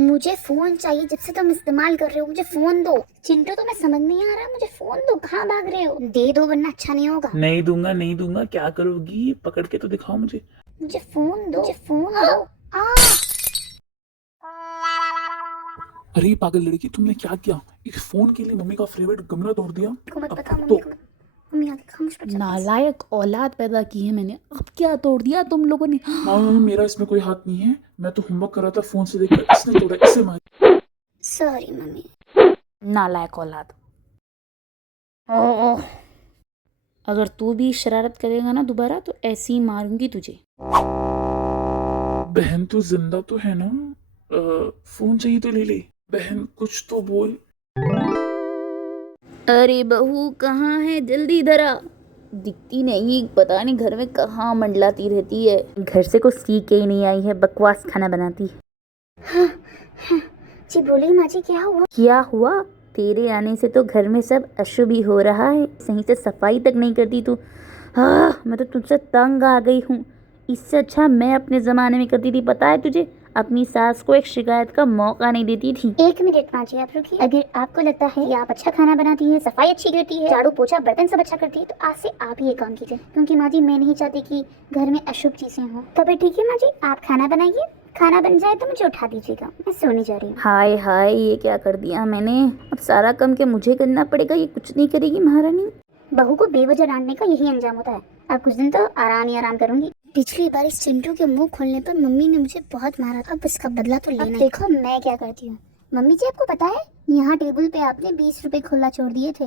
मुझे फोन चाहिए, जब से तुम इस्तेमाल कर रहे हो मुझे फोन दो। चिंटू तो मैं समझ नहीं आ रहा, मुझे फोन दो। कहाँ भाग रहे हो? दे दो वरना अच्छा नहीं होगा। नहीं दूंगा नहीं दूंगा, क्या करोगी? पकड़ के तो दिखाओ मुझे। मुझे फोन दो, मुझे फोन दो। अरे पागल लड़की, तुमने क्या किया? इस फोन के लिए मम्मी का फेवरेट गमला तोड़ दिया। को मत अब बताओ तो मम्मी को मत। मम्मी आगे खामोश पड़ जा। नालायक औलाद पैदा की है मैंने, अब क्या तोड़ दिया तुम लोगों ने? हाँ मेरा इसमें कोई हाथ नहीं है, मैं तो होमवर्क कर रहा था, फोन से देखकर इसने तोड़ा, इसे मार। Sorry mummy. नालायक औलाद। अगर तू भी शरारत करेगा ना दोबारा तो ऐसे ही मारूंगी तुझे। बहन तू जिंदा तो है ना? फोन चाहिए तो ले ले। बहन कुछ तो बोल। अरे बहू कहाँ है, जल्दी इधर आ। दिखती नहीं, पता नहीं घर में कहाँ मंडलाती रहती है। घर से कुछ सीख के ही नहीं आई है, बकवास खाना बनाती है। जी बोलिए माँ जी, क्या हुआ? क्या हुआ? तेरे आने से तो घर में सब अशुभ ही हो रहा है। सही से सफाई तक नहीं करती तू। मैं तो तुझसे तंग आ गई हूँ। इससे अच्छा मैं अपने ज़माने में करती थी, पता है तुझे? अपनी सास को एक शिकायत का मौका नहीं देती थी। एक मिनट माँ जी, आप रुकिए। अगर आपको लगता है कि आप अच्छा खाना बनाती हैं, सफाई अच्छी करती है, झाड़ू पोछा बर्तन सब अच्छा करती है, तो आज से आप ही ये काम कीजिए। क्योंकि माँ जी मैं नहीं चाहती कि घर में अशुभ चीजें हों। तो फिर ठीक है माँ जी, आप खाना बनाइए। खाना बन जाए तो मुझे उठा दीजिएगा, मैं सोने जा रही हूँ। हाय हाय, ये क्या कर दिया मैंने? अब सारा काम के मुझे करना पड़ेगा, ये कुछ नहीं करेगी महारानी। बहू को बेवजह डांटने का यही अंजाम होता है। अब कुछ दिन तो आराम ही आराम करूंगी। पिछली बार इस चिंटू के मुंह खोलने पर मम्मी ने मुझे बहुत मारा था, अब इसका बदला तो लेना। देखो मैं क्या करती हूँ। मम्मी जी आपको पता है, यहाँ टेबल पे आपने 20 रुपए खुला छोड़ दिए थे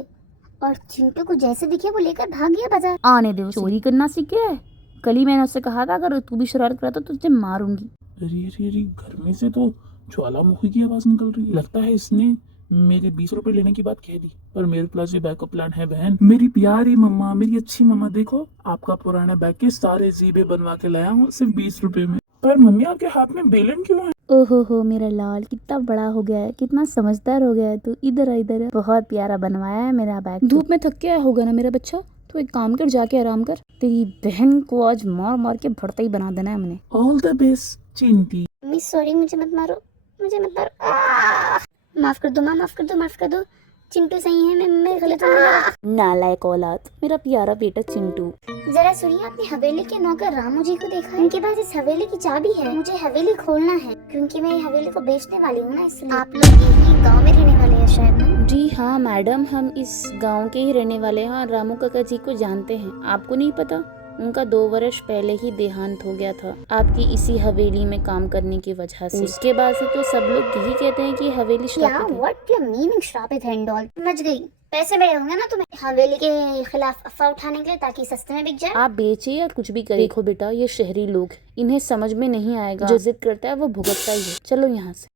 और चिंटू को जैसे दिखे वो लेकर भाग गया बाजार। आने दो, चोरी करना सीख गया है। कल ही मैंने उससे कहा था अगर तू भी शरारत करा तो तुझे मारूंगी। अरे घर में से तो ज्वालामुखी की आवाज निकल रही है। लगता है इसने मेरे 20 रुपए लेने की बात कह दी, पर मेरे पास भी बैकअप प्लान है बहन। मेरी प्यारी मम्मा, मेरी अच्छी मम्मा, देखो आपका पुराना बैग के सारे जीबे बनवा के लाया हूँ सिर्फ 20 रुपए में। पर मम्मी आपके हाथ में बेलन क्यों है? ओहो हो मेरा लाल, कितना बड़ा हो गया है, कितना समझदार हो गया है तू। इधर आ, इधर आ। बहुत प्यारा बनवाया है मेरा बैग। धूप में थक गया होगा ना मेरा बच्चा, तो एक काम कर, जाके आराम कर। तेरी बहन को आज मार मार के भरता ही बना देना है हमने। All the best Chinti. Mummy sorry, मुझे मत मारो, मुझे मत मारो। माफ कर दो माँ, माफ कर दो, माफ कर दो। चिंटू सही है, मैं गलत हूँ। नालायक औलाद, मेरा प्यारा बेटा चिंटू। जरा सुनिए, आपने हवेली के नौकर रामू जी को देखा है? उनके पास इस हवेली की चाबी है। मुझे हवेली खोलना है क्योंकि मैं हवेली को बेचने वाली हूँ ना, इसलिए। आप लोग यही गांव में रहने वाले हैं शायद ना? जी हाँ मैडम, हम इस गांव के ही रहने वाले हैं और रामू काका जी को जानते हैं। आपको नहीं पता? उनका 2 वर्ष पहले ही देहांत हो गया था आपकी इसी हवेली में काम करने की वजह से। उसके बाद से तो सब लोग यही कहते हैं कि हवेली श्रापित है। व्हाट योर मीनिंग श्रापित है इंडॉल? समझ गई। पैसे मिले होंगे ना तुम्हें हवेली के खिलाफ अफवाह उठाने के लिए, ताकि सस्ते में बिक जाए। आप बेचे या कुछ भी करें। देखो बेटा, ये शहरी लोग, इन्हें समझ में नहीं आएगा। जो जिद करता है वो भुगतता ही है। चलो यहाँ से।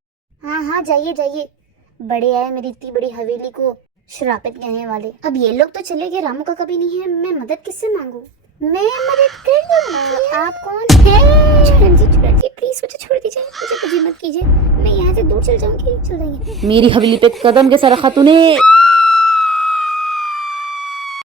हाँ हाँ जाइए जाइए, बड़े आए मेरी इतनी बड़ी हवेली को श्रापित कहने वाले। अब ये लोग तो चले गए, रामू का कभी नहीं है, मैं मदद किससे मांगू? मैं मदद कर लूंगी। आप कौन है? चुड़ैल जी प्लीज मुझे छोड़ दीजिए, मुझे कुछ मत कीजिए, मैं यहाँ से दूर चल जाऊंगी। चल जाइए। मेरी हवेली पे कदम कैसा रखा तूने?